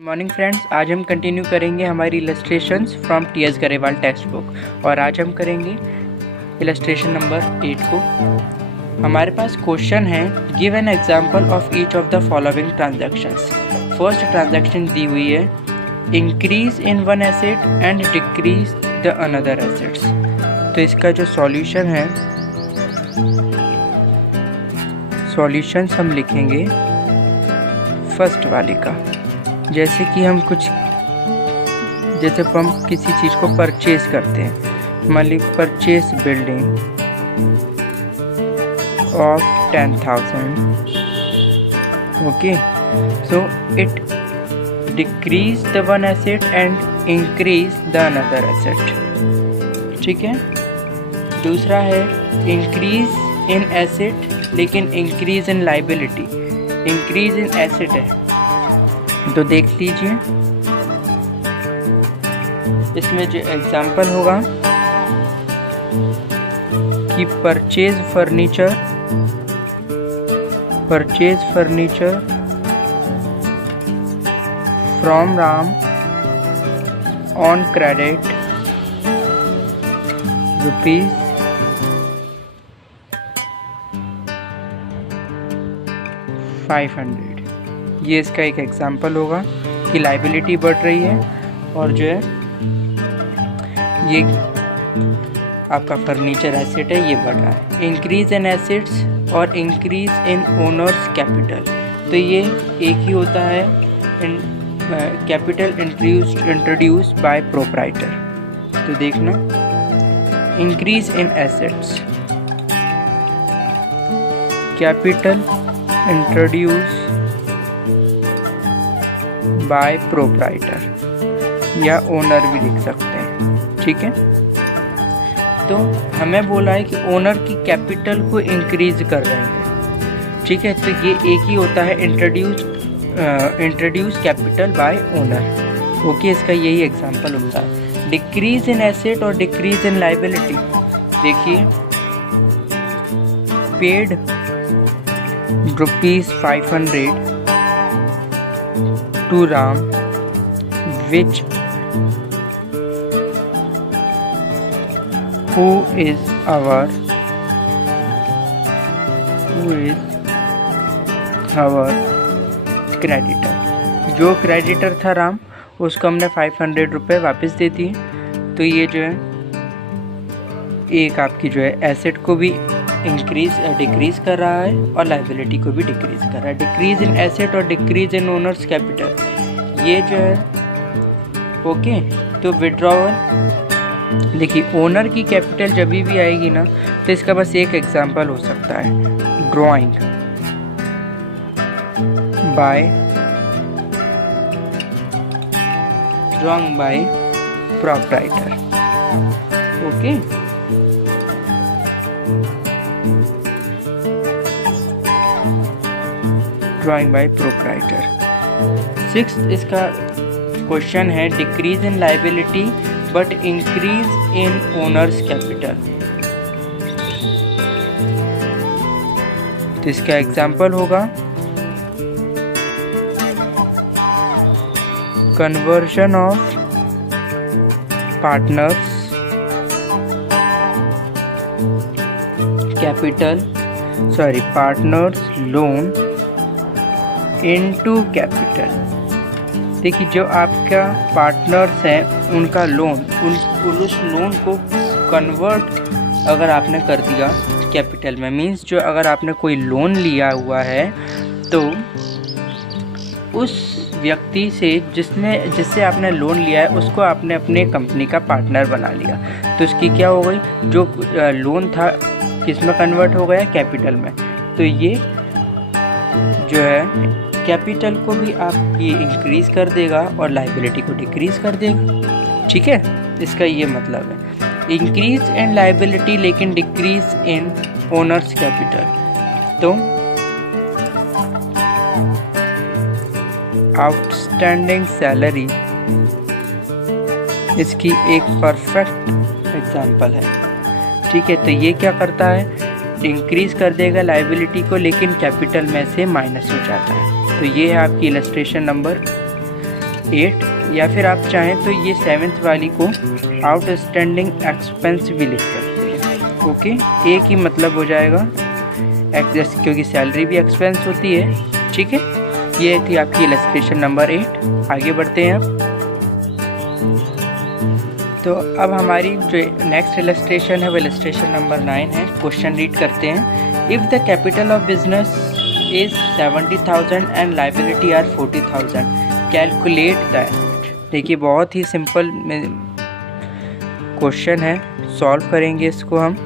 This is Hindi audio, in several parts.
मॉर्निंग फ्रेंड्स, आज हम कंटिन्यू करेंगे हमारी illustrations from T S. Grewal textbook और आज हम करेंगे इलस्ट्रेशन नंबर 8 को। हमारे पास क्वेश्चन है, give an example of each of the following transactions. First transaction दी हुई है increase in one asset and decrease the another assets. तो इसका जो सॉल्यूशन है, सॉल्यूशंस हम लिखेंगे फर्स्ट वाले का। जैसे कि हम किसी चीज़ को परचेज करते हैं, मान ली purchase building of 10,000, okay. So it decrease the one asset and increase the another asset, ठीक है। दूसरा है इंक्रीज इन एसेट लेकिन increase in liability. Increase in asset है तो देख लीजिए इसमें जो एग्जाम्पल होगा कि purchase furniture from Ram on credit rupees 500। ये इसका एक एग्जाम्पल होगा कि लाइबिलिटी बढ़ रही है और जो है ये आपका फर्नीचर एसेट है, ये बढ़ रहा है। इंक्रीज इन एसेट्स और इंक्रीज इन ओनर्स कैपिटल, तो ये एक ही होता है, कैपिटल इंट्रोड्यूस बाय प्रोप्राइटर। तो देखना, increase in assets, capital introduce by proprietor या ओनर भी लिख सकते हैं, ठीक है। तो हमें बोला है कि ओनर की कैपिटल को इंक्रीज कर रहे हैं, ठीक है। तो ये एक ही होता है, introduce capital by owner, okay. इसका यही एग्जांपल होता है। डिक्रीज इन एसेट और डिक्रीज इन लाइबिलिटी, देखिए paid rupees 500 to Ram, who is our creditor। जो क्रेडिटर था राम, उसको हमने 500 रुपये वापस दे दिए। तो ये जो है एक आपकी जो है एसेट को भी डिक्रीज कर रहा है और लाइबिलिटी को भी डिक्रीज कर रहा है। डिक्रीज इन एसेट और डिक्रीज इन ओनर्स कैपिटल, ये जो है ओके। तो विड्रॉवल, देखिए ओनर की कैपिटल जब भी आएगी ना, तो इसका बस एक एग्जांपल हो सकता है, drawing by proprietor, okay. Drawing by proprietor. Sixth इसका क्वेश्चन है, decrease in liability but increase in owner's capital. तो इसका एग्जांपल होगा conversion of partners partners loan into capital. देखिए जो आपका पार्टनर्स हैं उनका लोन, उस लोन को कन्वर्ट अगर आपने कर दिया कैपिटल में, मींस जो अगर आपने कोई लोन लिया हुआ है तो उस व्यक्ति से जिससे आपने लोन लिया है उसको आपने अपने कंपनी का पार्टनर बना लिया, तो उसकी क्या हो गई, जो लोन था किस में कन्वर्ट हो गया, कैपिटल में। तो ये जो है कैपिटल को भी आप ये इंक्रीज कर देगा और लाइबिलिटी को डिक्रीज कर देगा, ठीक है। इसका ये मतलब है इंक्रीज इन लाइबिलिटी लेकिन डिक्रीज इन ओनर्स कैपिटल। तो आउटस्टैंडिंग सैलरी इसकी एक परफेक्ट एग्जांपल है, ठीक है। तो ये क्या करता है, इंक्रीज कर देगा लाइबिलिटी को, लेकिन कैपिटल में से माइनस हो जाता है। तो ये है आपकी इलस्ट्रेशन नंबर 8, या फिर आप चाहें तो ये 7th वाली को आउटस्टैंडिंग एक्सपेंस भी लिख सकते हैं। ओके, एक ही मतलब हो जाएगा एक्सेस, क्योंकि सैलरी भी एक्सपेंस होती है। ठीक है, ये थी आपकी इलस्ट्रेशन नंबर 8। आगे बढ़ते हैं अब। तो अब हमारी जो नेक्स्ट इलस्ट्रेशन है वो इलस्ट्रेशन नंबर 9 है। क्वेश्चन रीड करते हैं। If the capital of business is 70,000 and liability are 40,000, calculate that. देखिए बहुत ही सिंपल क्वेश्चन है, सॉल्व करेंगे इसको हम।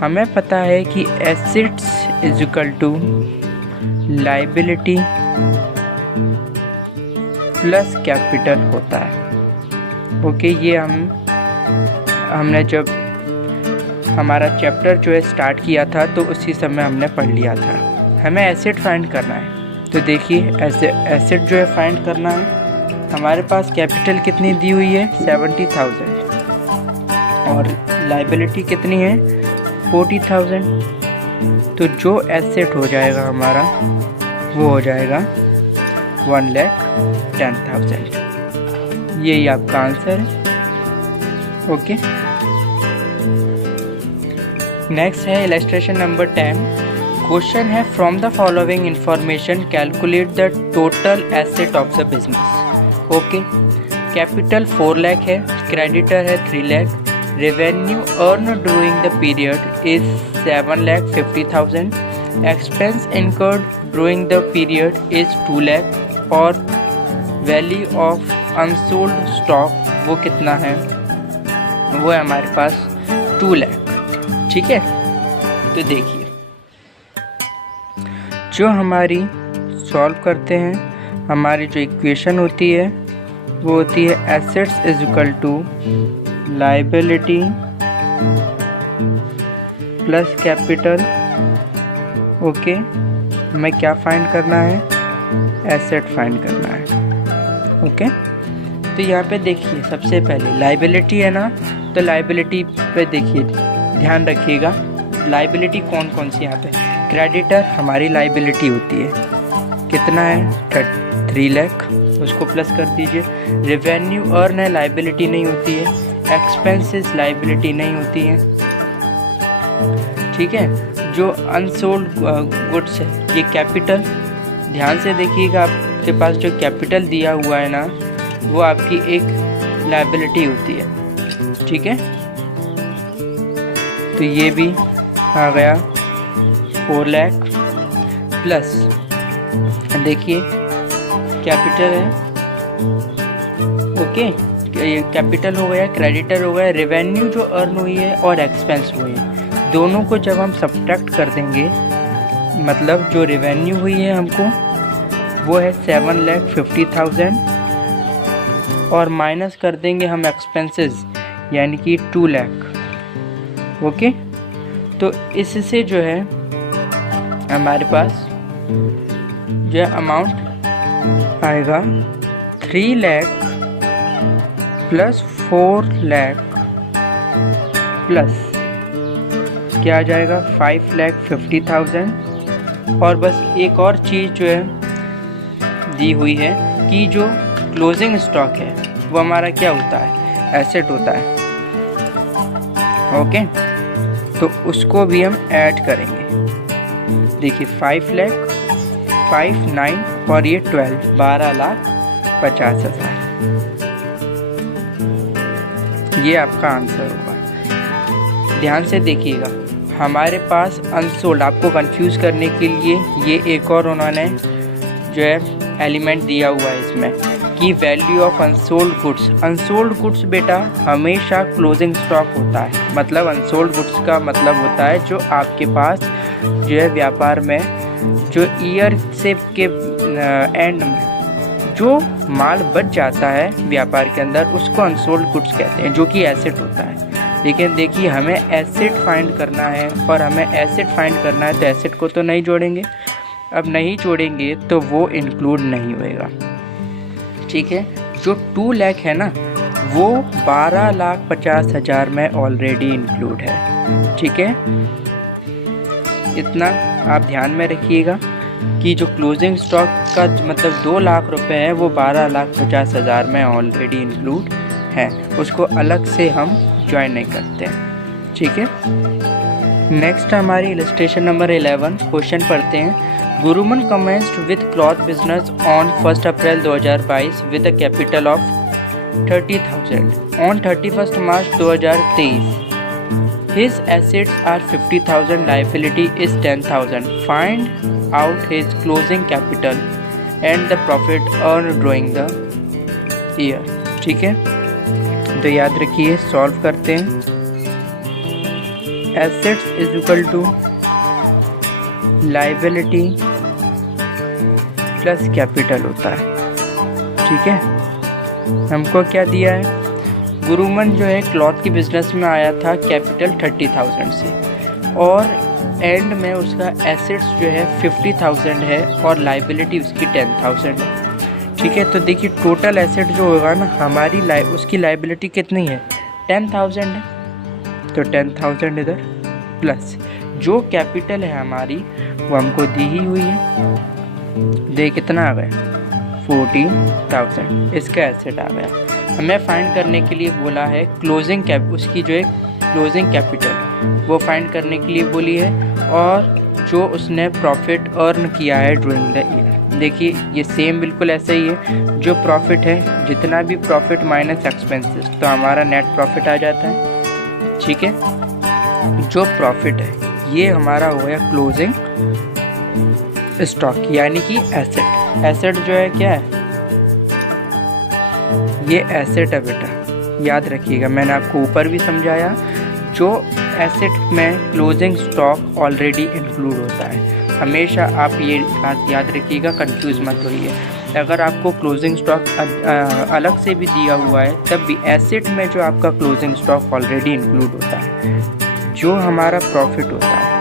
हमें पता है कि assets is equal to liability plus capital होता है। ओके, ये हमने जब हमारा चैप्टर जो है स्टार्ट किया था तो उसी समय हमने पढ़ लिया था। हमें एसेट फाइंड करना है, तो देखिए एसेट जो है फाइंड करना है। हमारे पास कैपिटल कितनी दी हुई है 70,000 और लाइबिलिटी कितनी है 40,000। तो जो एसेट हो जाएगा हमारा वो हो जाएगा 1,10,000। यही आपका आंसर है। ओके, नेक्स्ट है इलस्ट्रेशन नंबर 10। क्वेश्चन है from the following information calculate the total asset of the business. Okay, capital 4 lakh है, क्रेडिटर है 3 lakh, revenue earn during the period is 7,50,000, expense incurred during the period is 2 lakh और वैल्यू ऑफ अनसोल्ड स्टॉक वो कितना है, वो है हमारे पास 2 लाख। ठीक है, तो देखिए जो हमारी सॉल्व करते हैं, हमारी जो इक्वेशन होती है वो होती है assets is equal to liability plus capital. Okay, हमें क्या फाइंड करना है, एसेट फाइंड करना है। ओके, तो यहाँ पे देखिए सबसे पहले लाइबिलिटी है ना, तो लाइबिलिटी पे देखिए ध्यान रखिएगा लाइबिलिटी कौन कौन सी। यहाँ पे क्रेडिटर हमारी लाइबिलिटी होती है, कितना है 3 लाख, उसको प्लस कर दीजिए। रेवेन्यू अर्न है, लाइबिलिटी नहीं होती है। एक्सपेंसेस लाइबिलिटी नहीं होती है। ठीक है, जो अनसोल्ड गुड्स है ये कैपिटल। ध्यान से देखिएगा, आपके पास जो कैपिटल दिया हुआ है ना वो आपकी एक लाइबिलिटी होती है। ठीक है, तो ये भी आ गया 4 लाख प्लस देखिए कैपिटल है। ओके, ये कैपिटल हो गया, क्रेडिटर हो गया, रेवेन्यू जो अर्न हुई है और एक्सपेंस हुई है, दोनों को जब हम सब्ट्रैक्ट कर देंगे, मतलब जो रेवेन्यू हुई है हमको वो है 7,50,000 और माइनस कर देंगे हम एक्सपेंसेस यानी कि 2 लाख। ओके, तो इससे जो है हमारे पास जो अमाउंट आएगा 3 लाख प्लस 4 लाख प्लस क्या आ जाएगा 5,50,000। और बस एक और चीज़ जो है दी हुई है कि जो क्लोजिंग स्टॉक है वो हमारा क्या होता है, एसेट होता है। ओके, तो उसको भी हम ऐड करेंगे। देखिए 5 लाख 5 9 और ये 12,50,000 ये आपका आंसर होगा। ध्यान से देखिएगा, हमारे पास अनसोल्ड, आपको कंफ्यूज करने के लिए ये एक और उन्होंने जो है एलिमेंट दिया हुआ है इसमें कि value of unsold goods. Unsold goods बेटा हमेशा क्लोजिंग स्टॉक होता है। मतलब अनसोल्ड गुड्स का मतलब होता है जो आपके पास जो है व्यापार में जो ईयर से के एंड में जो माल बच जाता है व्यापार के अंदर, उसको अनसोल्ड गुड्स कहते हैं, जो कि एसेट होता है। लेकिन देखिए हमें एसेट फाइंड करना है, और हमें एसेट फाइंड करना है तो एसेट को तो नहीं जोड़ेंगे। अब नहीं जोड़ेंगे तो वो इंक्लूड नहीं होएगा। ठीक है, जो 2 लाख है ना वो 12,50,000 में ऑलरेडी इंक्लूड है। ठीक है, इतना आप ध्यान में रखिएगा। कि जो क्लोजिंग स्टॉक का मतलब 2 लाख रुपए है वो 12,50,000 में ऑलरेडी इंक्लूड है, उसको अलग से हम ज्वाइन नहीं करते हैं। ठीक है, नेक्स्ट हमारी इलस्ट्रेशन नंबर 11 क्वेश्चन पढ़ते हैं। Guruman commenced with cloth business on 1 April 2022 with a capital of 30,000 on 31 March 2023। His assets are 50,000, liability is 10,000. Find out his closing capital and the profit earned during the year. ठीक है, तो याद रखिए, सॉल्व करते हैं। Assets is equal to liability plus capital होता है। ठीक है, हमको क्या दिया है, गुरुमन जो है क्लॉथ की बिजनेस में आया था कैपिटल 30,000 से, और एंड में उसका एसेट्स जो है 50,000 है और लाइबिलिटी उसकी 10,000 है। ठीक है, तो देखिए टोटल एसेट जो होगा ना हमारी उसकी लाइबिलिटी कितनी है, 10,000 है, तो 10,000 इधर प्लस जो कैपिटल है हमारी वो हमको दी ही हुई है, दे कितना आ गया 40,000, इसका एसेट आ गया। हमें फाइंड करने के लिए बोला है क्लोजिंग कैप, उसकी जो है क्लोजिंग कैपिटल वो फाइंड करने के लिए बोली है, और जो उसने प्रॉफिट अर्न किया है ड्यूरिंग द ईयर। देखिए ये सेम बिल्कुल ऐसा ही है, जो प्रॉफिट है जितना भी प्रॉफिट माइनस एक्सपेंसेस, तो हमारा नेट प्रॉफिट आ जाता है। ठीक है, जो प्रॉफिट है ये हमारा हो गया क्लोजिंग स्टॉक यानी कि एसेट। एसेट जो है क्या है, ये एसेट है बेटा, याद रखिएगा, मैंने आपको ऊपर भी समझाया, जो एसेट में क्लोजिंग स्टॉक ऑलरेडी इंक्लूड होता है। हमेशा आप ये बात याद रखिएगा, कंफ्यूज मत होइए। अगर आपको क्लोजिंग स्टॉक अलग से भी दिया हुआ है तब भी एसेट में जो आपका क्लोजिंग स्टॉक ऑलरेडी इंक्लूड होता है, जो हमारा प्रॉफिट होता है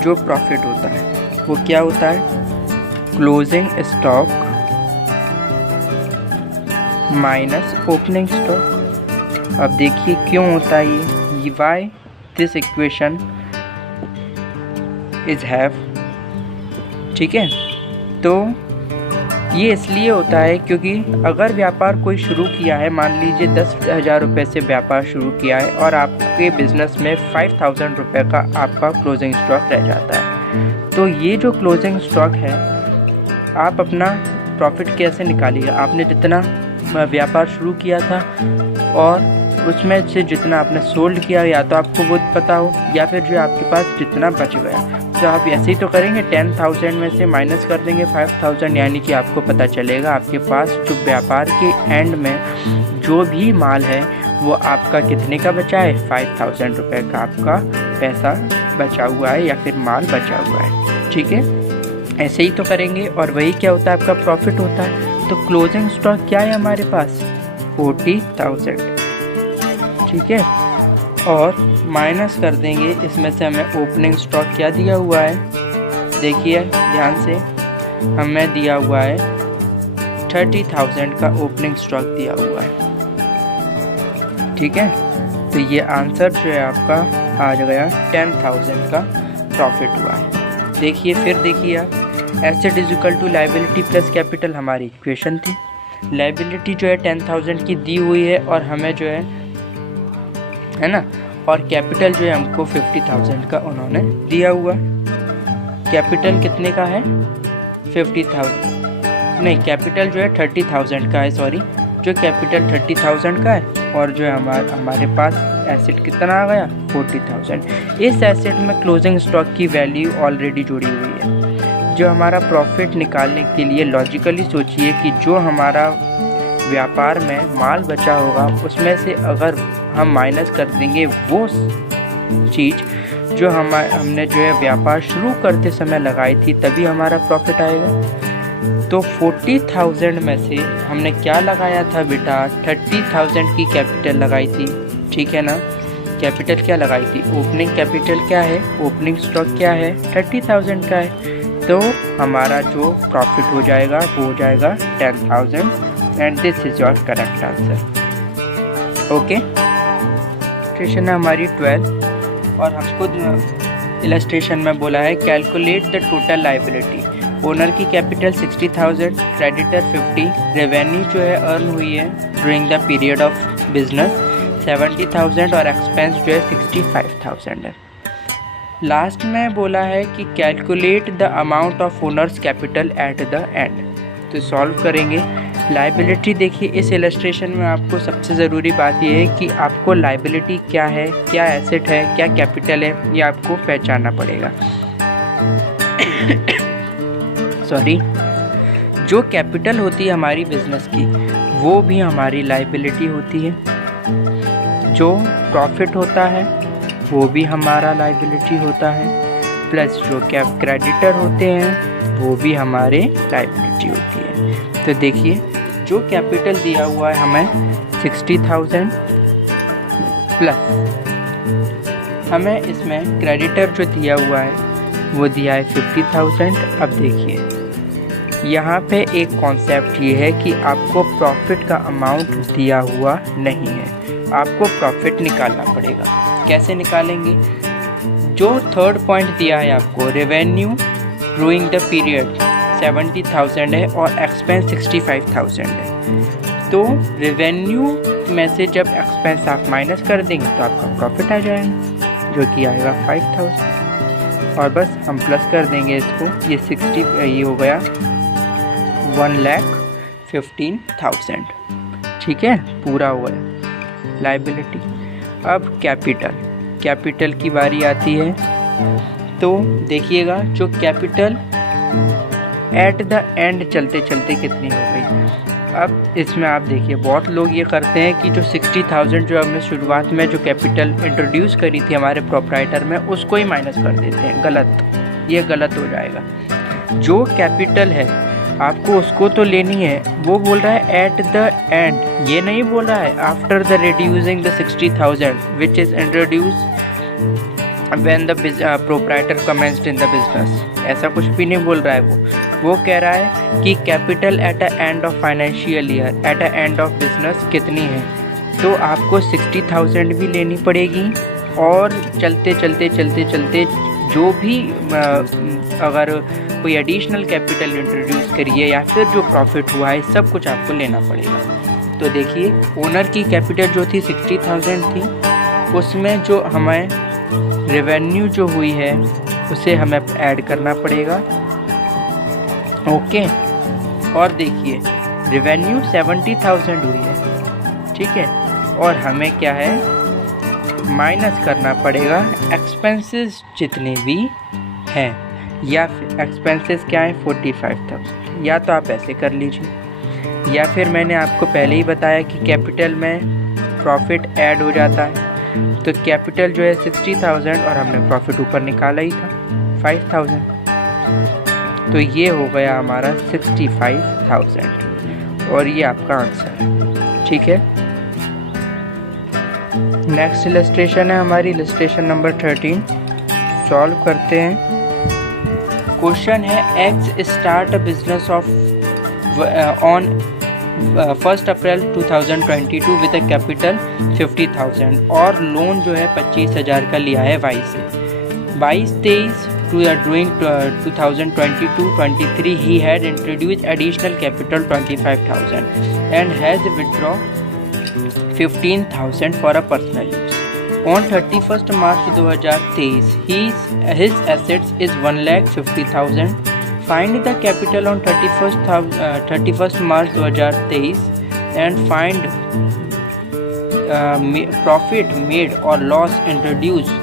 जो प्रॉफिट होता है वो क्या होता है, closing stock minus opening stock. अब देखिए क्यों होता है ये, why this equation is have. ठीक है, तो ये इसलिए होता है क्योंकि अगर व्यापार कोई शुरू किया है, मान लीजिए 10,000 रुपये से व्यापार शुरू किया है और आपके बिजनेस में 5,000 रुपये का आपका क्लोजिंग स्टॉक रह जाता है, तो ये जो क्लोजिंग स्टॉक है आप अपना प्रॉफिट कैसे निकालिएगा। आपने जितना व्यापार शुरू किया था और उसमें से जितना आपने सोल्ड किया, या तो आपको वो पता हो या फिर जो आपके पास जितना बच गया, तो आप ऐसे ही तो करेंगे, 10,000 में से माइनस कर देंगे 5,000, यानी कि आपको पता चलेगा आपके पास जो व्यापार के एंड में जो भी माल है वो आपका कितने का बचा है, 5,000 रुपये का आपका पैसा बचा हुआ है या फिर माल बचा हुआ है। ठीक है, ऐसे ही तो करेंगे, और वही क्या होता है, आपका प्रॉफिट होता है। तो क्लोजिंग स्टॉक क्या है हमारे पास, 40,000। ठीक है, और माइनस कर देंगे इसमें से हमें ओपनिंग स्टॉक क्या दिया हुआ है, देखिए ध्यान से, हमें दिया हुआ है 30,000 का ओपनिंग स्टॉक दिया हुआ है। ठीक है, तो ये आंसर जो है आपका आ गया 10,000 का प्रॉफिट हुआ है। देखिए फिर देखिए आप, asset is equal to liability plus capital हमारी इक्वेशन थी। लाइबिलिटी जो है 10,000 की दी हुई है और हमें जो है ना, और कैपिटल जो है हमको 50,000 का उन्होंने दिया हुआ। कैपिटल कितने का है, 50,000 नहीं, कैपिटल जो है 30,000 का है, सॉरी, जो कैपिटल 30,000 का है, और जो है हमारे पास एसेट कितना आ गया, 40,000। इस एसेट में क्लोजिंग स्टॉक की वैल्यू ऑलरेडी जुड़ी हुई है। जो हमारा प्रॉफिट निकालने के लिए लॉजिकली सोचिए कि जो हमारा व्यापार में माल बचा होगा उसमें से अगर हम माइनस कर देंगे वो चीज़ जो हमने जो है व्यापार शुरू करते समय लगाई थी, तभी हमारा प्रॉफिट आएगा। तो 40,000 में से हमने क्या लगाया था बेटा, 30,000 की कैपिटल लगाई थी। ठीक है ना, कैपिटल क्या लगाई थी, ओपनिंग कैपिटल क्या है, ओपनिंग स्टॉक क्या है, 30,000 का है, तो हमारा जो प्रॉफिट हो जाएगा वो हो जाएगा 10,000, and this is your correct answer. Okay, question है हमारी 12। और हमको इलस्ट्रेशन में बोला है calculate the total liability. Owner की कैपिटल 60,000, क्रेडिटर 50, रेवेन्यू जो है अर्न हुई है during the period of business 70,000 और एक्सपेंस जो है 65,000 है। लास्ट में बोला है कि calculate the amount of owners capital at the end. तो सॉल्व करेंगे। लाइबिलिटी देखिए, इस इलस्ट्रेशन में आपको सबसे ज़रूरी बात यह है कि आपको लाइबिलिटी क्या है, क्या एसेट है, क्या कैपिटल है, ये आपको पहचानना पड़ेगा। सॉरी, जो कैपिटल होती है हमारी बिजनेस की वो भी हमारी लाइबिलिटी होती है, जो प्रॉफिट होता है वो भी हमारा लाइबिलिटी होता है, प्लस जो क्रेडिटर होते हैं वो भी हमारे लाइबिलिटी होती है। तो देखिए, जो कैपिटल दिया हुआ है हमें 60,000 प्लस हमें इसमें क्रेडिटर जो दिया हुआ है वो दिया है 50,000। अब देखिए, यहाँ पे एक कॉन्सेप्ट ये है कि आपको प्रॉफिट का अमाउंट दिया हुआ नहीं है, आपको प्रॉफिट निकालना पड़ेगा। कैसे निकालेंगे? जो थर्ड पॉइंट दिया है आपको, रेवेन्यू ड्यूरिंग द पीरियड 70,000 है और एक्सपेंस 65,000 है। तो रेवेन्यू में से जब एक्सपेंस आप माइनस कर देंगे तो आपका प्रॉफिट आ जाएगा, जो कि आएगा 5,000। और बस हम प्लस कर देंगे इसको, ये 60 ये हो गया 1,15,000। ठीक है, पूरा हुआ है लाइबिलिटी। अब कैपिटल की बारी आती है। तो देखिएगा, जो कैपिटल एट द एंड चलते चलते कितनी हो गई। अब इसमें आप देखिए, बहुत लोग ये करते हैं कि जो 60,000 जो हमने शुरुआत में जो कैपिटल इंट्रोड्यूस करी थी हमारे प्रोप्राइटर में, उसको ही माइनस कर देते हैं। गलत, ये गलत हो जाएगा। जो कैपिटल है आपको उसको तो लेनी है। वो बोल रहा है एट द एंड, ये नहीं बोल रहा है after the reducing the 60,000 which is introduce when the proprietor commenced in the business. ऐसा कुछ भी नहीं बोल रहा है। वो कह रहा है कि capital at a end of financial year, at a end of business कितनी है। तो आपको 60,000 भी लेनी पड़ेगी और चलते चलते जो भी अगर कोई एडिशनल कैपिटल इंट्रोड्यूस करिए या फिर जो प्रॉफिट हुआ है, सब कुछ आपको लेना पड़ेगा। तो देखिए, ओनर की कैपिटल जो थी 60,000 थी, उसमें जो हमें रेवेन्यू जो हुई है उसे हमें ऐड करना पड़ेगा। ओके, और देखिए रेवेन्यू 70,000 हुई है, ठीक है, और हमें क्या है माइनस करना पड़ेगा एक्सपेंसेस जितने भी हैं, या फिर एक्सपेंसेस क्या है 45,000। या तो आप ऐसे कर लीजिए, या फिर मैंने आपको पहले ही बताया कि कैपिटल में प्रॉफिट ऐड हो जाता है। तो कैपिटल जो है 60,000 और हमने प्रॉफिट ऊपर निकाला ही था 5,000, तो ये हो गया हमारा 65,000 और ये आपका आंसर है। ठीक है, नेक्स्ट इलस्ट्रेशन है हमारी इलस्ट्रेशन नंबर 13। सॉल्व करते हैं। क्वेश्चन है x start a business of on 1 April 2022 with a capital 50,000 और लोन जो है 25,000 का लिया है वाई से। 22-23 during 2022-23 he had introduced additional capital 25,000 and has withdrawn 15,000 for a personal use. On 31st March 2023 his assets is 1,50,000. Find the capital on 31st March 2023 and find profit made or loss introduced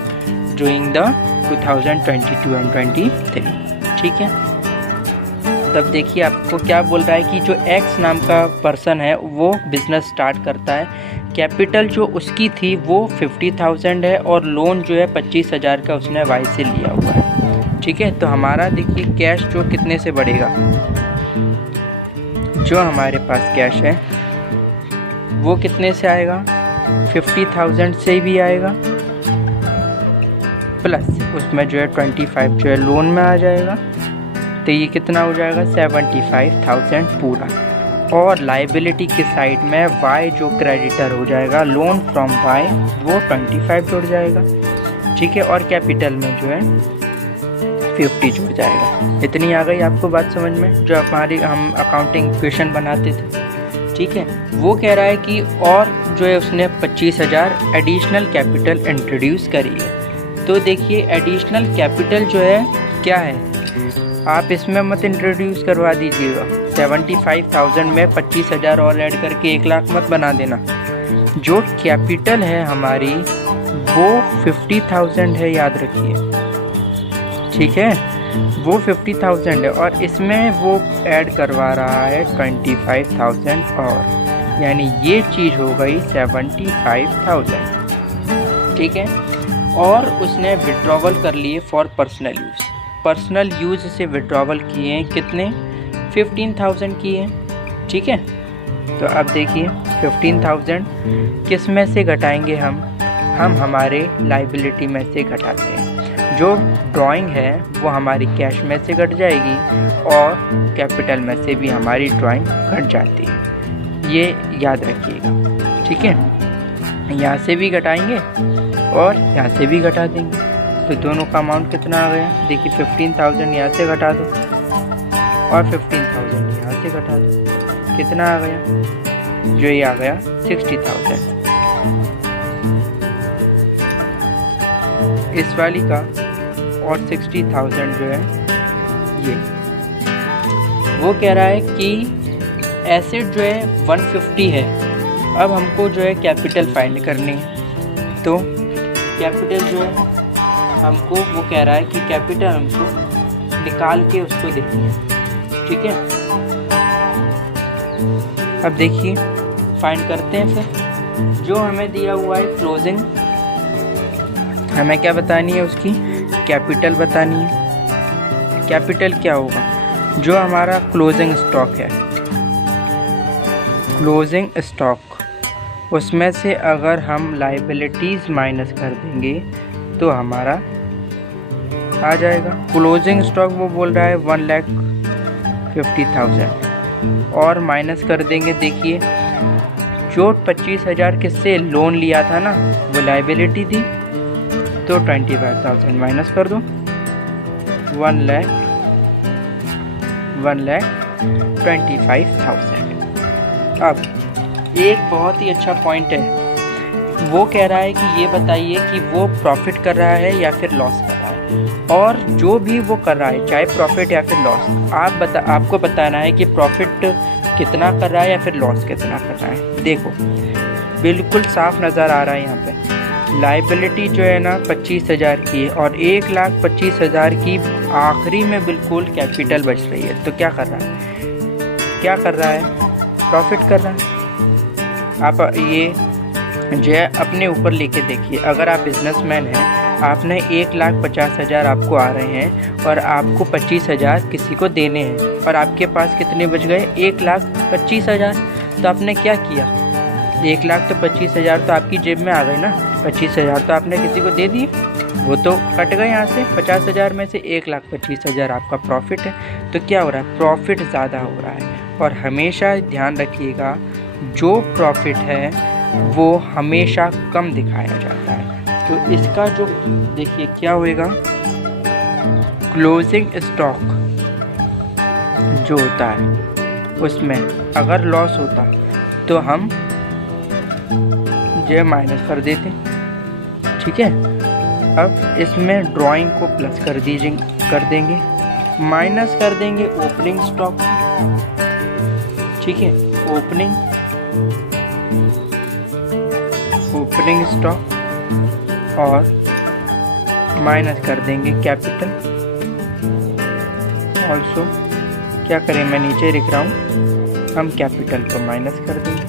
during the 2022 and 23। ठीक है, तब देखिए आपको क्या बोल रहा है कि जो एक्स नाम का पर्सन है वो बिज़नेस स्टार्ट करता है। कैपिटल जो उसकी थी वो 50,000 है और लोन जो है 25,000 का उसने वाई से लिया हुआ है। ठीक है, तो हमारा देखिए कैश जो कितने से बढ़ेगा, जो हमारे पास कैश है वो कितने से आएगा, 50,000 से भी आएगा, प्लस उसमें जो है 25 जो है लोन में आ जाएगा, तो ये कितना हो जाएगा 75,000 पूरा। और लाइबिलिटी की साइड में वाई जो क्रेडिटर हो जाएगा, लोन फ्रॉम वाई वो 25 जुड़ जाएगा। ठीक है, और कैपिटल में जो है 50 जुड़ जाएगा। इतनी आ गई आपको बात समझ में, जो हम अकाउंटिंग इक्वेशन बनाते थे। ठीक है, वो कह रहा है कि और जो है उसने 25,000 एडिशनल कैपिटल इंट्रोड्यूस करी है। तो देखिए एडिशनल कैपिटल जो है क्या है, आप इसमें मत इंट्रोड्यूस करवा दीजिएगा। 75,000 में 25,000 और ऐड करके 1 लाख मत बना देना। जो कैपिटल है हमारी वो 50,000 है, याद रखिए। ठीक है, वो 50,000 है और इसमें वो ऐड करवा रहा है 25,000 और, यानी ये चीज़ हो गई 75,000। ठीक है, और उसने विड्रॉवल कर लिए for personal use. Personal use से विड्रॉवल किए हैं कितने, 15,000 किए हैं। ठीक है, तो अब देखिए 15,000 किस में से घटाएंगे हम हमारे लाइबिलिटी में से घटाते हैं। जो ड्राइंग है वो हमारी कैश में से घट जाएगी और कैपिटल में से भी हमारी ड्राइंग घट जाती है, ये याद रखिएगा। ठीक है, यहाँ से भी घटाएंगे और यहाँ से भी घटा देंगे, तो दोनों का अमाउंट कितना आ गया। देखिए 15,000 यहाँ से घटा दो और 15,000 यहाँ से घटा दो, कितना आ गया, जो ये आ गया 60,000। इस वाली का और 60,000 जो है ये, वो कह रहा है कि एसेट जो है 150 है। अब हमको जो है कैपिटल फाइंड करनी है, तो कैपिटल जो है हमको, वो कह रहा है कि कैपिटल हमको निकाल के उसको देखनी है। ठीक है, अब देखिए फाइंड करते हैं। फिर जो हमें दिया हुआ है क्लोजिंग, हमें क्या बतानी है, उसकी कैपिटल बतानी है। कैपिटल क्या होगा, जो हमारा क्लोजिंग स्टॉक है, क्लोजिंग स्टॉक, उसमें से अगर हम लाइबिलिटीज़ माइनस कर देंगे तो हमारा आ जाएगा क्लोजिंग स्टॉक। वो बोल रहा है 1,50,000 और माइनस कर देंगे। देखिए जो 25,000 किससे लोन लिया था ना, वो लाइबिलिटी थी, तो 25,000 माइनस कर दो, 1,25,000। अब एक बहुत ही अच्छा पॉइंट है, वो कह रहा है कि ये बताइए कि वो प्रॉफिट कर रहा है या फिर लॉस कर रहा है, और जो भी वो कर रहा है चाहे प्रॉफिट या फिर लॉस, आपको बताना है कि प्रॉफिट कितना कर रहा है या फिर लॉस कितना कर रहा है। देखो बिल्कुल साफ नज़र आ रहा है यहाँ पे, लाइबिलिटी जो है ना 25,000 की है और 1,25,000 की आखिरी में बिल्कुल कैपिटल बच रही है। तो क्या कर रहा है, प्रॉफिट कर रहा है। आप ये जो है अपने ऊपर लेके देखिए, अगर आप बिजनेसमैन हैं, आपने 1,50,000 आपको आ रहे हैं और आपको 25,000 किसी को देने हैं और आपके पास कितने बच गए, 1,25,000। तो आपने क्या किया, 1,25,000 तो आपकी जेब में आ गए ना, 25,000 तो आपने किसी को दे दिए, वो तो कट गए यहाँ से। 50,000 में से 1,25,000 आपका प्रॉफिट है। तो क्या हो रहा है, प्रॉफिट ज़्यादा हो रहा है। और हमेशा ध्यान रखिएगा, जो प्रॉफिट है वो हमेशा कम दिखाया जाता है। तो इसका जो देखिए क्या होएगा, क्लोजिंग स्टॉक जो होता है उसमें अगर लॉस होता तो हम जो माइनस कर देते। ठीक है, अब इसमें ड्राइंग को प्लस कर देंगे, माइनस कर देंगे ओपनिंग स्टॉक। ठीक है, ओपनिंग स्टॉक और माइनस कर देंगे कैपिटल। ऑल्सो क्या करें, मैं नीचे लिख रहा हूँ, हम कैपिटल को माइनस कर देंगे।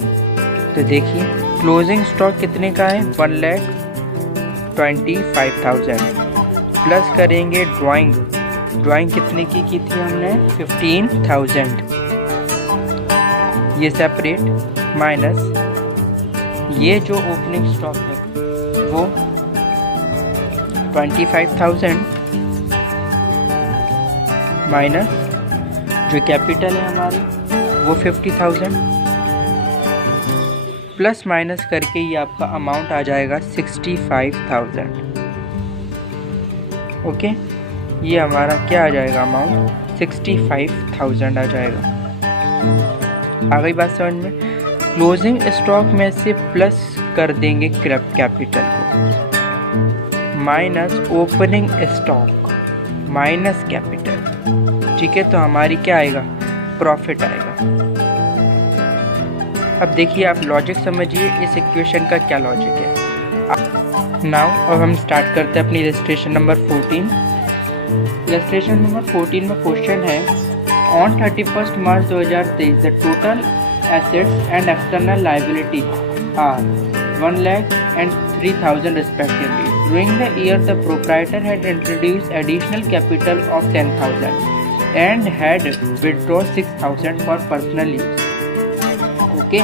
तो देखिए क्लोजिंग स्टॉक कितने का है, 1,25,000 प्लस करेंगे ड्राइंग कितने की थी हमने, 15,000, ये सेपरेट, माइनस ये जो ओपनिंग स्टॉक है वो 25,000 माइनस जो कैपिटल है हमारी वो 50,000, प्लस माइनस करके ये आपका अमाउंट आ जाएगा 65,000। ओके, ये हमारा क्या आ जाएगा अमाउंट 65,000 आ जाएगा। आ गई बात समझ में। क्लोजिंग स्टॉक में से प्लस कर देंगे कैपिटल को, minus opening stock minus capital. ठीक है, तो हमारी क्या आएगा, प्रॉफिट आएगा। अब देखिए आप लॉजिक समझिए, इस इक्वेशन का क्या लॉजिक है। नाउ अब हम स्टार्ट करते हैं अपनी इलस्ट्रेशन नंबर 14। इलस्ट्रेशन नंबर 14 में क्वेश्चन है, on 31 March 2023 the total assets and external liability are 1 lakh and 3,000 respectively. During the year, the proprietor had introduced additional capital of 10,000 and had withdrawn 6,000 for personal use. Okay.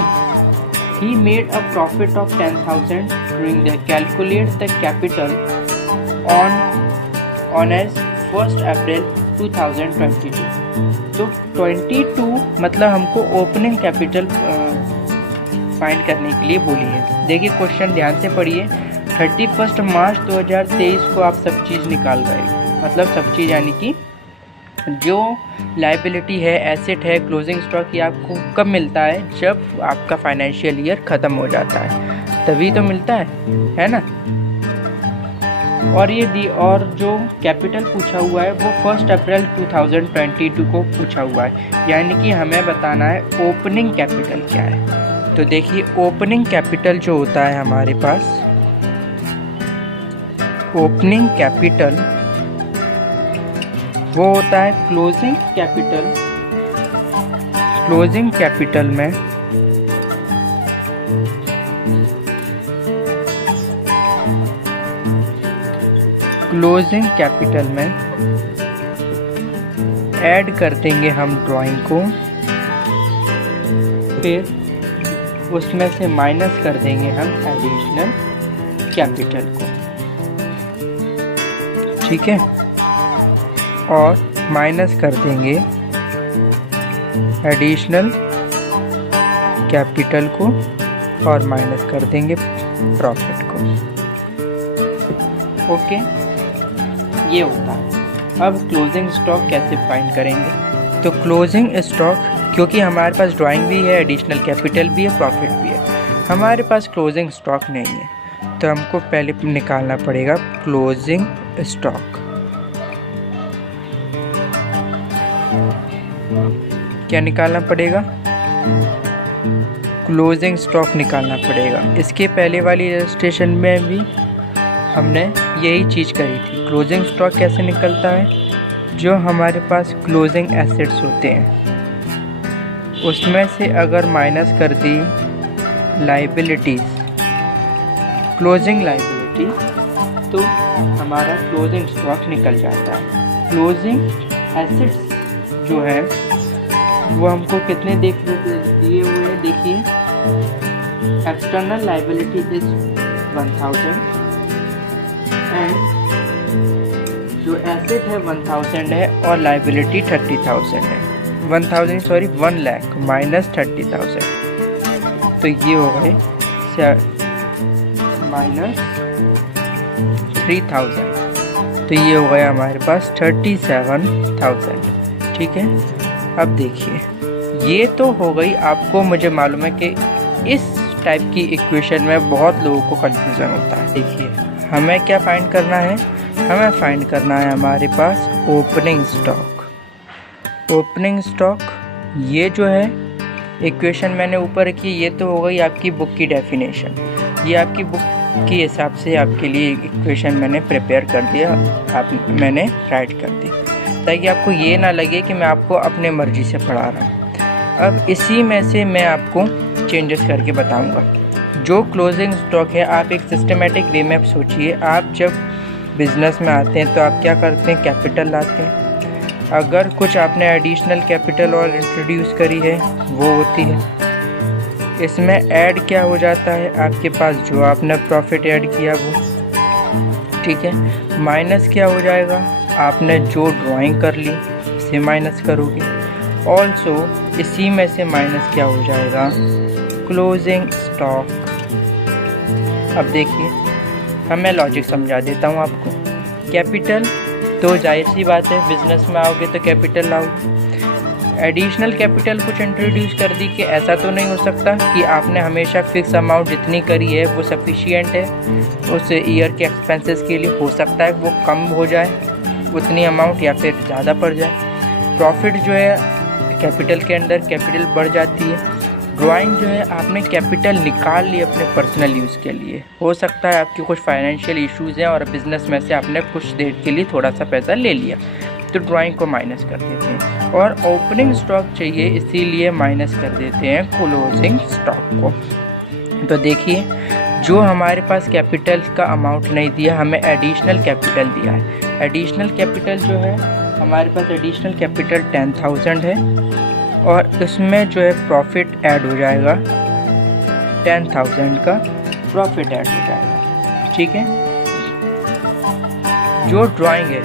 He made a profit of 10,000 during the calculate the capital on as 1st April 2022. तो 22 मतलब हमको ओपनिंग कैपिटल फाइंड करने के लिए बोली है। देखिए क्वेश्चन ध्यान से पढ़िए। 31 मार्च 2023 को आप सब चीज़ निकाल रहे, मतलब सब चीज़ यानी कि जो लाइबिलिटी है, एसेट है, क्लोजिंग स्टॉक, ये आपको कब मिलता है, जब आपका फाइनेंशियल ईयर ख़त्म हो जाता है, तभी तो मिलता है ना। और ये और जो कैपिटल पूछा हुआ है वो 1 अप्रैल 2022 को पूछा हुआ है, यानी कि हमें बताना है ओपनिंग कैपिटल क्या है। तो देखिए ओपनिंग कैपिटल जो होता है हमारे पास, ओपनिंग कैपिटल वो होता है क्लोजिंग कैपिटल। क्लोजिंग कैपिटल में ऐड कर देंगे हम ड्राइंग को, फिर उसमें से माइनस कर देंगे हम एडिशनल कैपिटल को। ठीक है, और माइनस कर देंगे एडिशनल कैपिटल को और माइनस कर देंगे प्रॉफिट को। ओके, ये होता है। अब क्लोजिंग स्टॉक कैसे फाइंड करेंगे। तो क्लोजिंग स्टॉक, क्योंकि हमारे पास ड्राइंग भी है, एडिशनल कैपिटल भी है, प्रॉफिट भी है, हमारे पास क्लोजिंग स्टॉक नहीं है, तो हमको पहले निकालना पड़ेगा क्लोजिंग स्टॉक। क्या निकालना पड़ेगा, क्लोजिंग स्टॉक निकालना पड़ेगा। इसके पहले वाली इलस्ट्रेशन में भी हमने यही चीज़ करी थी। क्लोजिंग स्टॉक कैसे निकलता है, जो हमारे पास क्लोजिंग एसेट्स होते हैं उसमें से अगर माइनस कर दी लाइबिलिटीज़, क्लोजिंग लाइबिलिटी, तो हमारा क्लोजिंग स्टॉक निकल जाता है। क्लोजिंग एसेट्स जो है वो हमको कितने दिए हुए हैं, देखिए एक्सटर्नल लाइबिलिटी इज 1000 एंड जो एसेट है 1000 है और लाइबिलिटी 30,000 है। 1 लाख माइनस 30,000, तो ये हो गए माइनस 3,000, तो ये हो गया हमारे पास 37,000। ठीक है, अब देखिए ये तो हो गई। आपको मुझे मालूम है कि इस टाइप की इक्वेशन में बहुत लोगों को कन्फ्यूज़न होता है। देखिए हमें क्या फाइंड करना है, हमें फाइंड करना है हमारे पास ओपनिंग स्टॉक। ओपनिंग स्टॉक ये जो है इक्वेशन मैंने ऊपर रखी, ये तो हो गई आपकी बुक की डेफिनेशन। ये आपकी बुक के हिसाब से आपके लिए इक्वेशन मैंने प्रिपेयर कर दिया, मैंने राइट कर दी, ताकि आपको ये ना लगे कि मैं आपको अपने मर्ज़ी से पढ़ा रहा हूँ। अब इसी में से मैं आपको चेंजेस करके बताऊँगा। जो क्लोजिंग स्टॉक है, आप एक सिस्टमेटिक वे में सोचिए। आप जब बिज़नेस में आते हैं तो आप क्या करते हैं, कैपिटल लाते हैं। अगर कुछ आपने एडिशनल कैपिटल और इंट्रोड्यूस करी है वो होती है, इसमें ऐड क्या हो जाता है आपके पास, जो आपने प्रॉफिट ऐड किया वो। ठीक है, माइनस क्या हो जाएगा, आपने जो ड्राइंग कर ली उसे माइनस करोगे। ऑल्सो इसी में से माइनस क्या हो जाएगा, क्लोजिंग स्टॉक। अब देखिए, मैं लॉजिक समझा देता हूँ आपको। कैपिटल तो जाहिर सी बात है बिजनेस में आओगे तो कैपिटल लाओगे। एडिशनल कैपिटल कुछ इंट्रोड्यूस कर दी कि ऐसा तो नहीं हो सकता कि आपने हमेशा फिक्स अमाउंट जितनी करी है वो सफिशिएंट है उस ईयर के एक्सपेंसेस के लिए। हो सकता है वो कम हो जाए उतनी अमाउंट या फिर ज़्यादा पड़ जाए। प्रॉफिट जो है कैपिटल के अंदर कैपिटल बढ़ जाती है। ड्राइंग जो है आपने कैपिटल निकाल ली अपने पर्सनल यूज़ के लिए। हो सकता है आपके कुछ फाइनेंशियल इश्यूज़ हैं और बिज़नेस में से आपने कुछ देर के लिए थोड़ा सा पैसा ले लिया, तो ड्राइंग को माइनस कर देते हैं। और ओपनिंग स्टॉक चाहिए इसीलिए माइनस कर देते हैं क्लोजिंग स्टॉक को। तो देखिए जो हमारे पास कैपिटल का अमाउंट नहीं दिया, हमें एडिशनल कैपिटल दिया है। एडिशनल कैपिटल जो है हमारे पास एडिशनल कैपिटल 10,000 है और इसमें जो है प्रॉफिट ऐड हो जाएगा, 10,000 का प्रॉफिट ऐड हो जाएगा। ठीक है, जो ड्राइंग है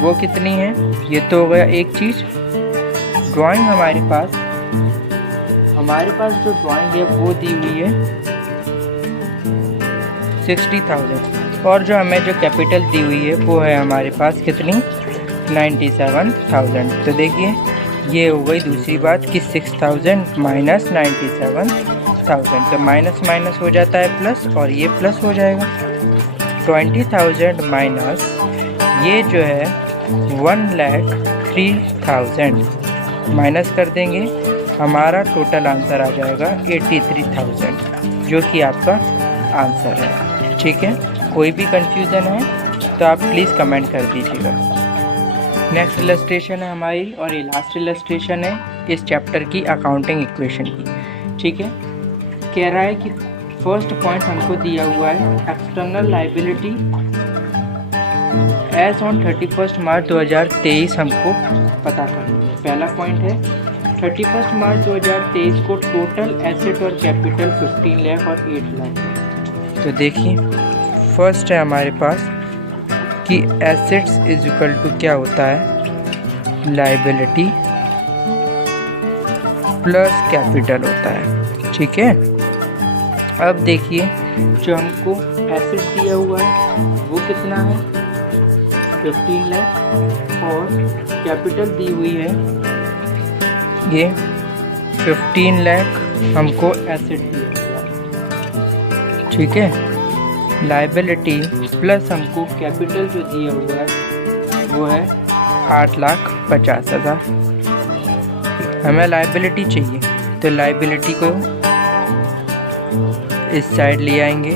वो कितनी है, ये तो हो गया एक चीज़। ड्राइंग हमारे पास जो ड्राइंग है वो दी हुई है 60,000 और जो हमें जो कैपिटल दी हुई है वो है हमारे पास कितनी, 97,000। तो देखिए ये हो गई दूसरी बात कि 6,000 माइनस 97,000, तो माइनस माइनस हो जाता है प्लस और ये प्लस हो जाएगा। 20,000 माइनस ये जो है 1,03,000 माइनस कर देंगे, हमारा टोटल आंसर आ जाएगा 83,000 जो कि आपका आंसर है। ठीक है, कोई भी कंफ्यूजन है तो आप प्लीज़ कमेंट कर दीजिएगा। नेक्स्ट इलस्ट्रेशन है हमारी और ये लास्ट इलस्ट्रेशन है इस चैप्टर की अकाउंटिंग इक्वेशन की। ठीक है, कह रहा है कि फर्स्ट पॉइंट हमको दिया हुआ है external liability as on 31 March 2023 हमको पता करनी है। पहला पॉइंट है 31 मार्च 2023 को टोटल एसेट और कैपिटल 15 लाख और 8 लाख। तो देखिए फर्स्ट है हमारे पास कि एसेट्स इज इक्वल टू क्या होता है, लाइबिलिटी प्लस कैपिटल होता है। ठीक है, अब देखिए जो हमको एसेट दिया हुआ है वो कितना है, 15 लाख और कैपिटल दी हुई है ये 15 लाख हमको एसेट दिया हुआ। ठीक है, लाइबिलिटी प्लस हमको कैपिटल जो दिया हुआ है वो है 8,50,000। हमें लाइबिलिटी चाहिए तो लाइबिलिटी को इस साइड ले आएंगे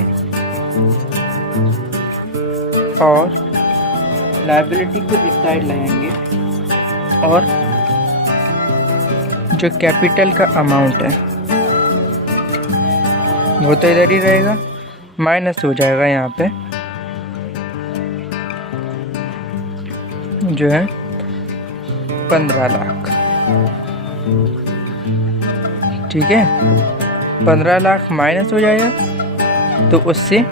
और लाइबिलिटी को इस साइड लाएंगे और जो कैपिटल का अमाउंट है वो तो इधर ही रहेगा, माइनस हो जाएगा यहाँ पे जो है 15 लाख। ठीक है, 15 लाख माइनस हो जाएगा तो उससे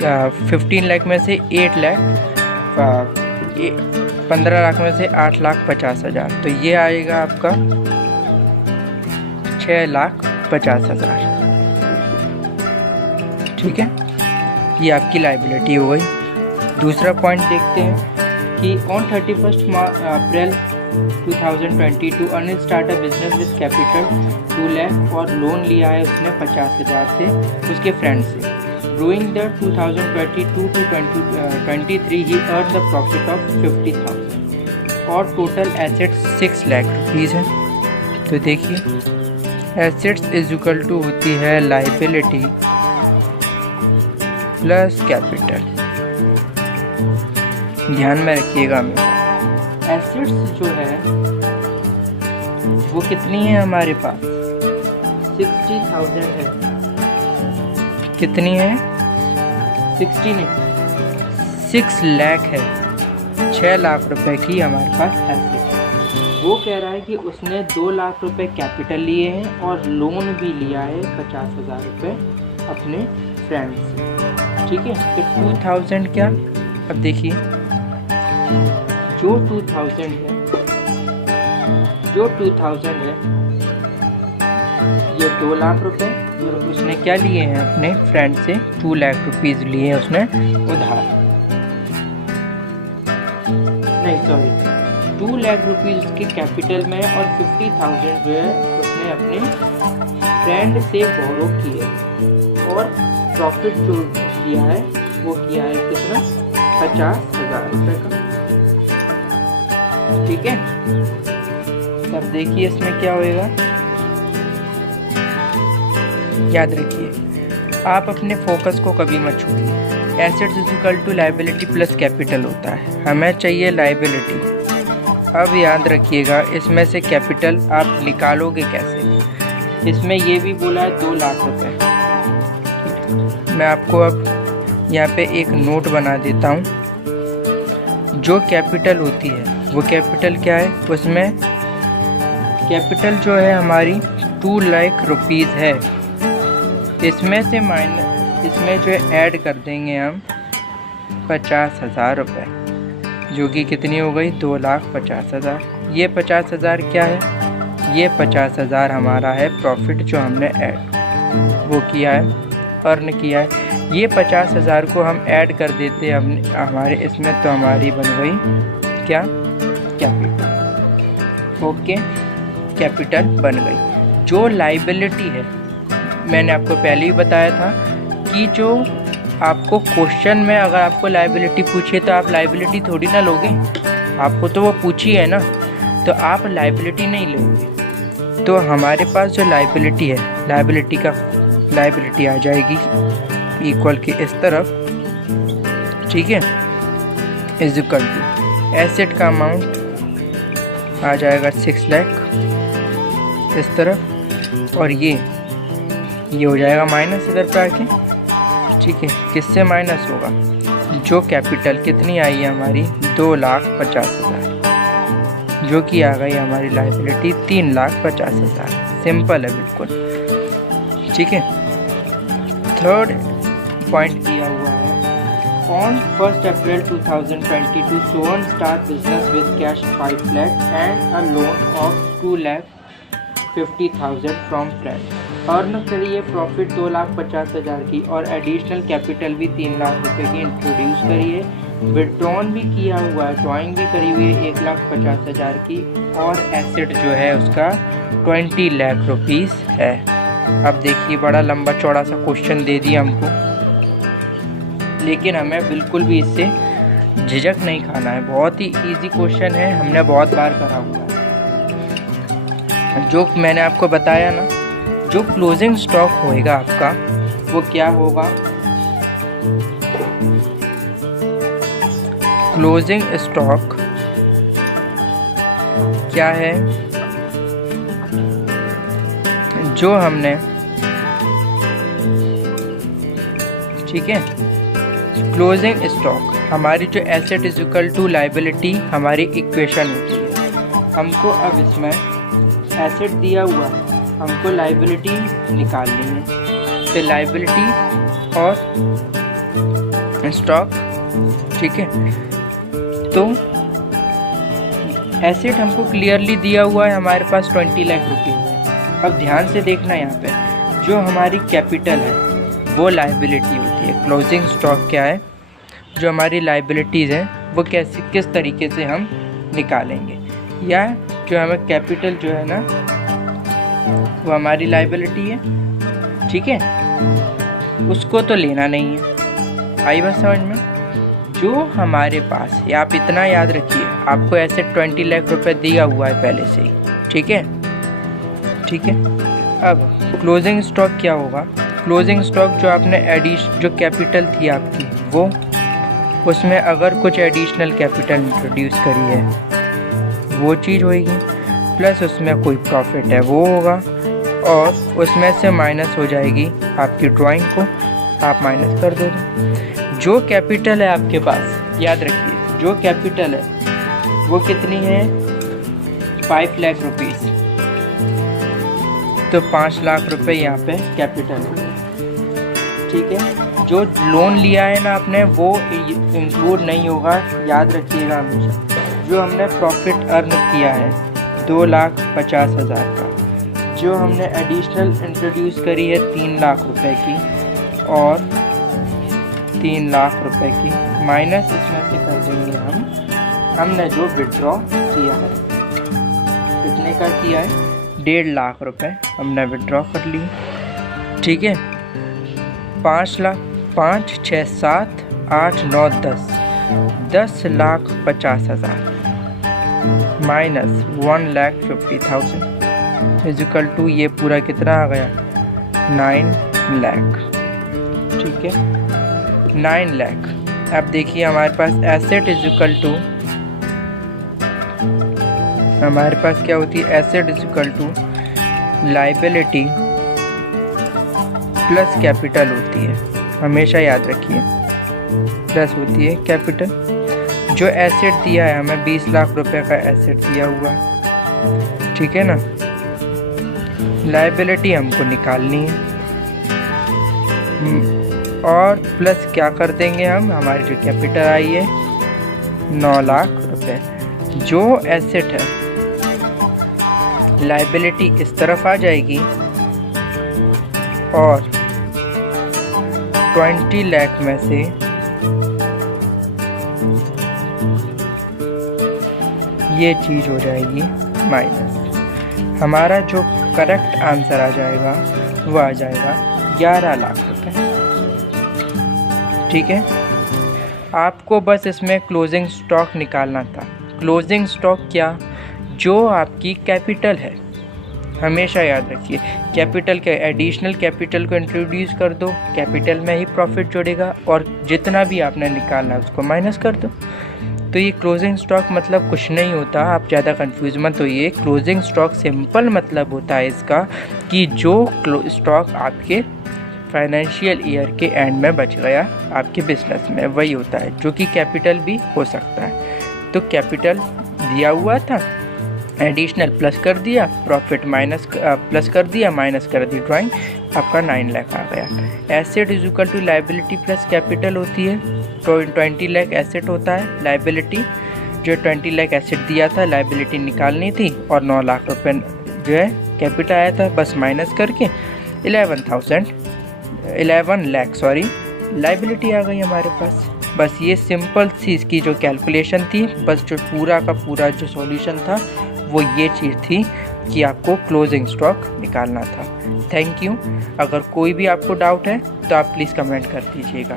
15 लाख में से 8 लाख 15 लाख में से 8,50,000 तो ये आएगा आपका 6,50,000। ठीक है, ये आपकी लाइबिलिटी हो गई। दूसरा पॉइंट देखते हैं कि on 31 April 2022 Anil start a business with capital 2 lakh और लोन लिया है उसने 50,000 से उसके फ्रेंड से। During the 2022 to 23 he earn the profit of 50,000 और टोटल एसेट्स 6 लाख रुपीज़ है। तो देखिए एसेट्स इज इक्वल टू होती है लाइबिलिटी प्लस कैपिटल। ध्यान में रखिएगा हमेशा एसेट्स जो है वो कितनी है हमारे पास, 60,000 है। कितनी है, 60 नहीं 6 लाख है, 6 लाख रुपए की हमारे पास एसेट है। वो कह रहा है कि उसने 2 लाख रुपए कैपिटल लिए हैं और लोन भी लिया है 50,000 रुपये अपने फ्रेंड से। ठीक है, तो 2000 क्या, अब देखिए जो 2000 है ये 2 लाख रुपए और उसने क्या लिए हैं अपने फ्रेंड से 2 लाख रुपीज़ लिए हैं उसने उधार। सॉरी 2 लाख रुपीज़ उसके कैपिटल में और 50,000 जो है उसने अपने फ्रेंड से बोरो किए और प्रॉफिट जो किया है वो किया है कितना 50,000 रुपये का। ठीक है, तब देखिए इसमें क्या होएगा। याद रखिए आप अपने फोकस को कभी मत छोड़िए। Assets is equal to liability plus capital होता है, हमें चाहिए लायबिलिटी। अब याद रखिएगा इसमें से कैपिटल आप निकालोगे कैसे। इसमें ये भी बोला है 2 लाख रुपए। मैं आपको अब यहाँ पे एक नोट बना देता हूँ। जो कैपिटल होती है वो कैपिटल क्या है, उसमें कैपिटल जो है हमारी 2 लाख रुपीज़ है। इसमें से इसमें जो है ऐड कर देंगे हम 50,000 रुपये, जो कि कितनी हो गई 2,50,000। ये 50,000 क्या है, ये 50,000 हमारा है प्रॉफिट जो हमने ऐड वो किया है, अर्न किया है। ये 50,000 को हम ऐड कर देते हैं हमारे इसमें, तो हमारी बन गई क्या कैपिटल। ओके, कैपिटल बन गई। जो लायबिलिटी है मैंने आपको पहले ही बताया था कि जो आपको क्वेश्चन में अगर आपको लायबिलिटी पूछे तो आप लायबिलिटी थोड़ी ना लोगे, आपको तो वो पूछी है ना, तो आप लायबिलिटी नहीं लोगे। तो हमारे पास जो लायबिलिटी है, लायबिलिटी आ जाएगी इक्वल के इस तरफ। ठीक है, इज इक्वल टू एसेट का अमाउंट आ जाएगा 6 लाख इस तरफ, और ये हो जाएगा माइनस इधर पे आके। ठीक है, किससे माइनस होगा, जो कैपिटल कितनी आई है हमारी 2,50,000, जो कि आ गई हमारी लायबिलिटी 3,50,000। सिंपल है बिल्कुल। ठीक है, थर्ड पॉइंट दिया हुआ है on 1 April 2022 Sohan start business with cash 5 lakh and a loan of 2,50,000 from friend. Earn करिए प्रॉफिट 2,50,000 की और एडिशनल कैपिटल भी 3 लाख रुपए की इंट्रोड्यूस करिए। विड्रॉन भी किया हुआ है, ड्राइंग भी करी हुई है 1,50,000 की, और एसेट जो है उसका 20 लाख रुपीज़ है। अब देखिए बड़ा लंबा चौड़ा सा क्वेश्चन दे दिया हमको, लेकिन हमें बिल्कुल भी इससे झिझक नहीं खाना है। बहुत ही इजी क्वेश्चन है, हमने बहुत बार करा हुआ है। जो मैंने आपको बताया ना, जो क्लोजिंग स्टॉक होएगा आपका वो क्या होगा, क्लोजिंग स्टॉक क्या है, जो हमने, ठीक है, क्लोजिंग स्टॉक हमारी जो asset is equal to liability हमारी इक्वेशन होती है। हमको अब इसमें एसेट दिया हुआ है, हमको लायबिलिटी निकालनी है, तो लायबिलिटी और स्टॉक। ठीक है, तो एसेट हमको क्लियरली दिया हुआ है हमारे पास 20 लाख रुपये है। अब ध्यान से देखना, यहाँ पे जो हमारी कैपिटल है वो लायबिलिटी होती है। क्लोजिंग स्टॉक क्या है, जो हमारी लायबिलिटीज़ हैं वो किस तरीके से हम निकालेंगे, या जो हमें कैपिटल जो है ना वो हमारी लायबिलिटी है। ठीक है, उसको तो लेना नहीं है। आई बात समझ में। जो हमारे पास, या आप इतना याद रखिए, आपको ऐसे 20 लाख रुपए दिया हुआ है पहले से ही। ठीक है, ठीक है। अब क्लोजिंग स्टॉक क्या होगा, क्लोजिंग स्टॉक जो आपने जो कैपिटल थी आपकी, वो उसमें अगर कुछ एडिशनल कैपिटल इंट्रोड्यूस करी है वो चीज़ होगी, प्लस उसमें कोई प्रॉफिट है वो होगा, और उसमें से माइनस हो जाएगी आपकी ड्राइंग को, आप माइनस कर दोगे। जो कैपिटल है आपके पास, याद रखिए जो कैपिटल है वो कितनी है 5 लाख रुपीज़, तो 5 लाख रुपए यहाँ पे कैपिटल हो गए। ठीक है, जो लोन लिया है ना आपने वो इंक्लूड नहीं होगा, याद रखिएगा हमेशा। जो हमने प्रॉफिट अर्न किया है 2,50,000 का, जो हमने एडिशनल इंट्रोड्यूस करी है 3 लाख रुपए की, और 3 लाख रुपए की माइनस इसमें से कर देंगे हम हमने जो विड्रॉ किया है, कितने का किया है, 1.5 लाख रुपए हमने विड्रॉ कर लिए। ठीक है, 5 लाख, 5, 6, 7, 8, 9, 10,50,000 माइनस 1,50,000 इजिकल टू ये पूरा कितना आ गया, 9 लाख। ठीक है, 9 लाख। अब देखिए हमारे पास एसेट इजिकल टू, हमारे पास क्या होती है, asset is equal to liability plus capital होती है, हमेशा याद रखिए, प्लस होती है कैपिटल। जो एसेट दिया है हमें 20 लाख रुपए का एसेट दिया हुआ, ठीक है ना। लाइबिलिटी हमको निकालनी है और प्लस क्या कर देंगे हम, हमारी जो कैपिटल आई है 9 लाख रुपए। जो एसेट है लाइबिलिटी इस तरफ आ जाएगी और 20 लाख में से ये चीज़ हो जाएगी माइनस। हमारा जो करेक्ट आंसर आ जाएगा वो आ जाएगा 11 लाख रुपए। ठीक है, आपको बस इसमें क्लोजिंग स्टॉक निकालना था। क्लोजिंग स्टॉक क्या, जो आपकी कैपिटल है, हमेशा याद रखिए कैपिटल के एडिशनल कैपिटल को इंट्रोड्यूस कर दो, कैपिटल में ही प्रॉफिट जुड़ेगा और जितना भी आपने निकालना है उसको माइनस कर दो। तो ये क्लोजिंग स्टॉक मतलब कुछ नहीं होता, आप ज़्यादा कंफ्यूज मत होइए। क्लोजिंग स्टॉक सिंपल मतलब होता है इसका कि जो स्टॉक आपके फाइनेंशियल ईयर के एंड में बच गया आपके बिजनेस में, वही होता है, जो कि कैपिटल भी हो सकता है। तो कैपिटल दिया हुआ था, एडिशनल प्लस कर दिया, प्रॉफिट माइनस प्लस कर दिया, माइनस कर दी ड्राइंग, आपका 9 लाख आ गया। Asset is equal to liability plus capital होती है, तो 20 लाख एसेट होता है, लाइबिलिटी जो 20 लाख एसेट दिया था, लाइबिलिटी निकालनी थी और 9 लाख रुपए जो है कैपिटल आया था, बस माइनस करके 11 लाख लाइबिलिटी आ गई हमारे पास। बस ये सिंपल सी इसकी जो कैलकुलेशन थी, बस जो पूरा का पूरा जो सॉल्यूशन था वो ये चीज़ थी कि आपको क्लोजिंग स्टॉक निकालना था। Thank you. अगर कोई भी आपको डाउट है तो आप प्लीज़ कमेंट कर दीजिएगा।